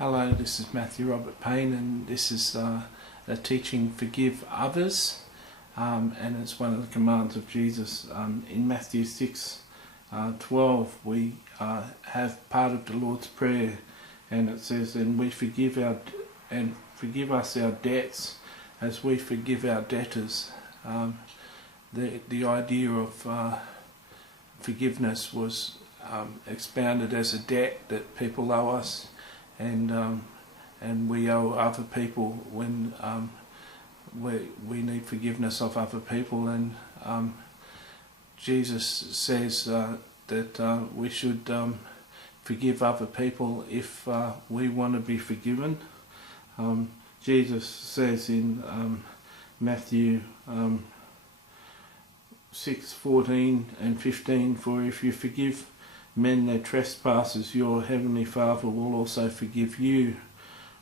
Hello, this is Matthew Robert Payne, and this is a teaching Forgive Others, and it's one of the commands of Jesus. In Matthew 6:12, we have part of the Lord's Prayer, and it says, "And we forgive us our debts, as we forgive our debtors." The idea of forgiveness was expounded as a debt that people owe us, and we owe other people when we need forgiveness of other people. And Jesus says that we should forgive other people if we want to be forgiven. Jesus says in Matthew 6:14 and 15, "For if you forgive men their trespasses, your heavenly Father will also forgive you.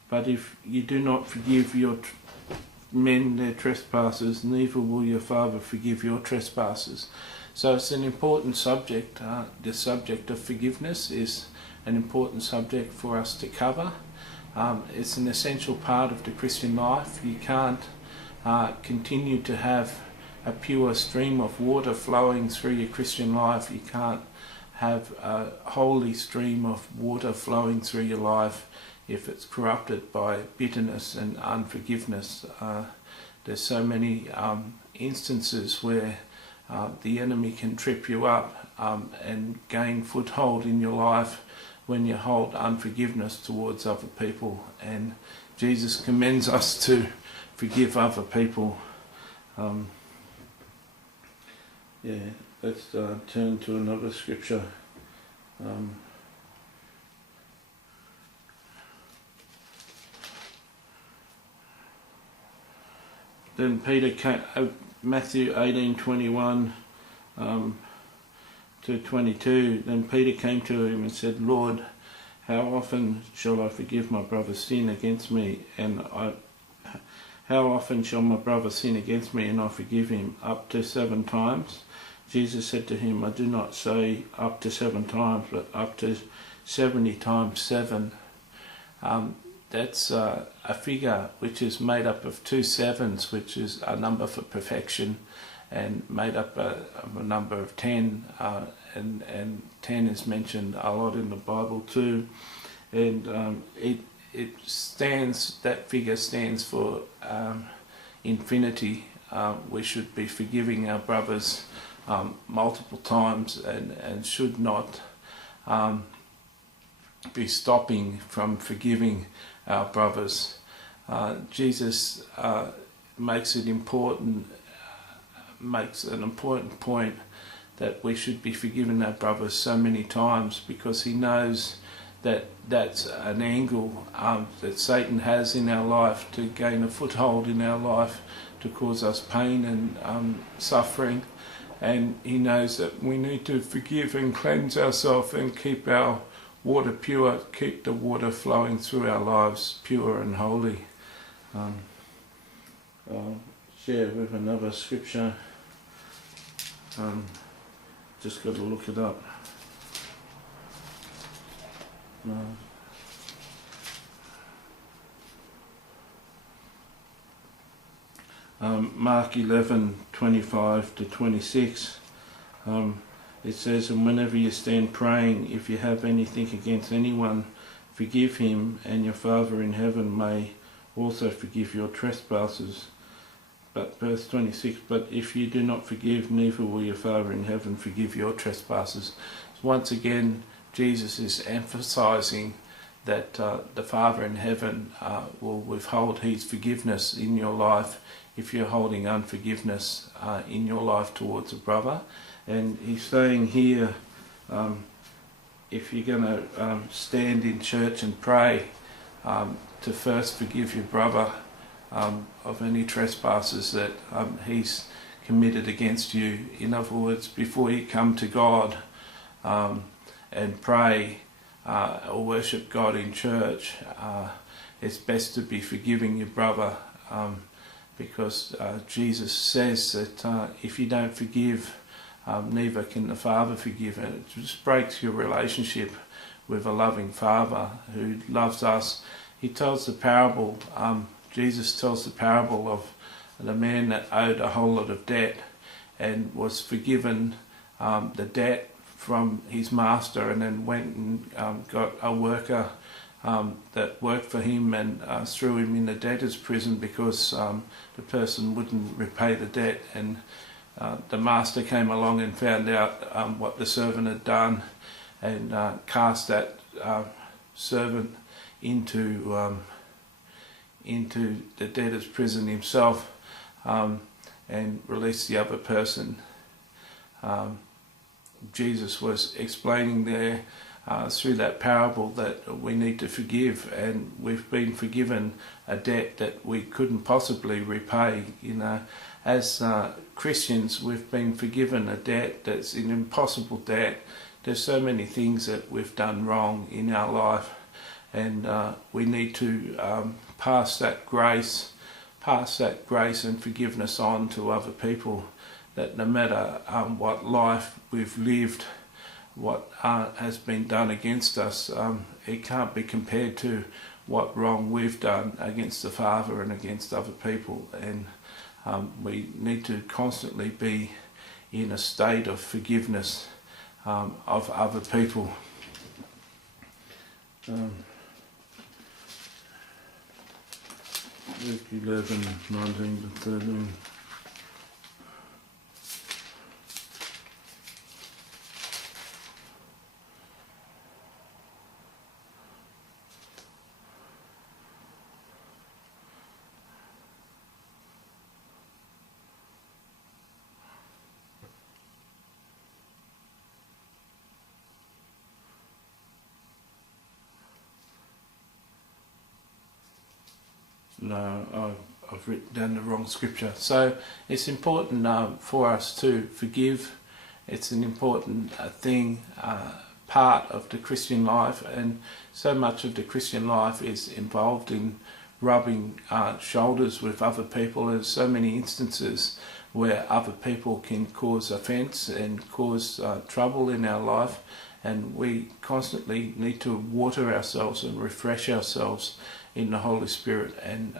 But if you do not forgive your men their trespasses, neither will your Father forgive your trespasses." So it's an important subject. The subject of forgiveness is an important subject for us to cover. It's an essential part of the Christian life. You can't continue to have a pure stream of water flowing through your Christian life. You can't have a holy stream of water flowing through your life if it's corrupted by bitterness and unforgiveness. There's so many instances where the enemy can trip you up and gain foothold in your life when you hold unforgiveness towards other people, and Jesus commends us to forgive other people. Let's turn to another scripture. Then Peter came, Matthew 18:21 to 22. Then Peter came to him and said, "Lord, how often shall I forgive my brother sin against me? How often shall my brother sin against me and I forgive him? Up to 7 times?" Jesus said to him, "I do not say up to 7 times, but up to 70 times 7. That's a figure which is made up of 2 sevens, which is a number for perfection, and made up of a number of 10, and 10 is mentioned a lot in the Bible too. And that figure stands for infinity. We should be forgiving our brothers multiple times, and should not be stopping from forgiving our brothers. Jesus makes an important point that we should be forgiving our brothers so many times, because he knows that that's an angle that Satan has in our life to gain a foothold in our life, to cause us pain and suffering. And he knows that we need to forgive and cleanse ourselves and keep our water pure, keep the water flowing through our lives pure and holy. I'll share with another scripture. Just got to look it up. Mark 11:25 to 26. It says, "And whenever you stand praying, if you have anything against anyone, forgive him, and your Father in heaven may also forgive your trespasses." But verse 26, "But if you do not forgive, neither will your Father in heaven forgive your trespasses." So once again, Jesus is emphasizing that the Father in heaven will withhold his forgiveness in your life if you're holding unforgiveness in your life towards a brother. And he's saying here, if you're going to stand in church and pray, to first forgive your brother of any trespasses that he's committed against you. In other words, before you come to God and pray or worship God in church, it's best to be forgiving your brother, because Jesus says that if you don't forgive, neither can the Father forgive. And it just breaks your relationship with a loving Father who loves us. He tells the parable, Jesus tells the parable of the man that owed a whole lot of debt and was forgiven the debt from his master, and then went and got a worker that worked for him and threw him in the debtor's prison because the person wouldn't repay the debt. And the master came along and found out what the servant had done, and cast that servant into the debtor's prison himself, and released the other person. Jesus was explaining there through that parable that we need to forgive, and we've been forgiven a debt that we couldn't possibly repay. As Christians, we've been forgiven a debt that's an impossible debt. There's so many things that we've done wrong in our life, and we need to pass that grace and forgiveness on to other people, that no matter what life we've lived, what has been done against us, it can't be compared to what wrong we've done against the Father and against other people. And we need to constantly be in a state of forgiveness of other people. Luke 11, 19 to 13. No, I've written down the wrong scripture. So it's important for us to forgive. It's an important thing, part of the Christian life, and so much of the Christian life is involved in rubbing shoulders with other people. There's so many instances where other people can cause offence and cause trouble in our life, and we constantly need to water ourselves and refresh ourselves in the Holy Spirit, and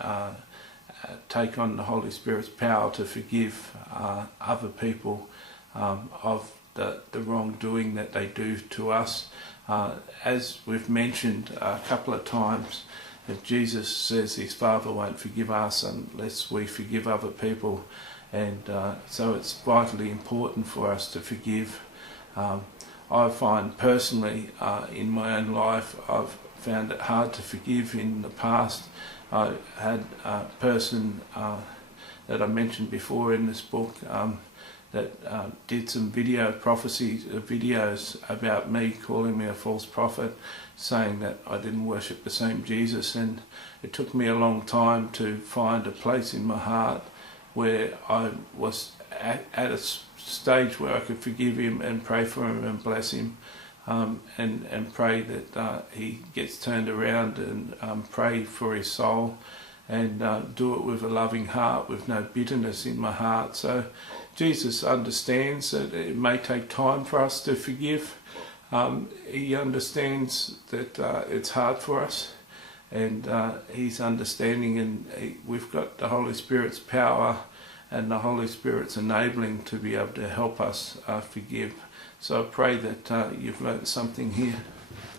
take on the Holy Spirit's power to forgive other people of the wrongdoing that they do to us. As we've mentioned a couple of times, that Jesus says his Father won't forgive us unless we forgive other people, and so it's vitally important for us to forgive. I find personally in my own life, I've found it hard to forgive in the past. I had a person that I mentioned before in this book that did some videos about me, calling me a false prophet, saying that I didn't worship the same Jesus, and it took me a long time to find a place in my heart where I was at a stage where I could forgive him and pray for him and bless him. And pray that he gets turned around, and pray for his soul, and do it with a loving heart, with no bitterness in my heart. So Jesus understands that it may take time for us to forgive. He understands that it's hard for us, and he's understanding, and we've got the Holy Spirit's power and the Holy Spirit's enabling to be able to help us forgive. So I pray that you've learnt something here.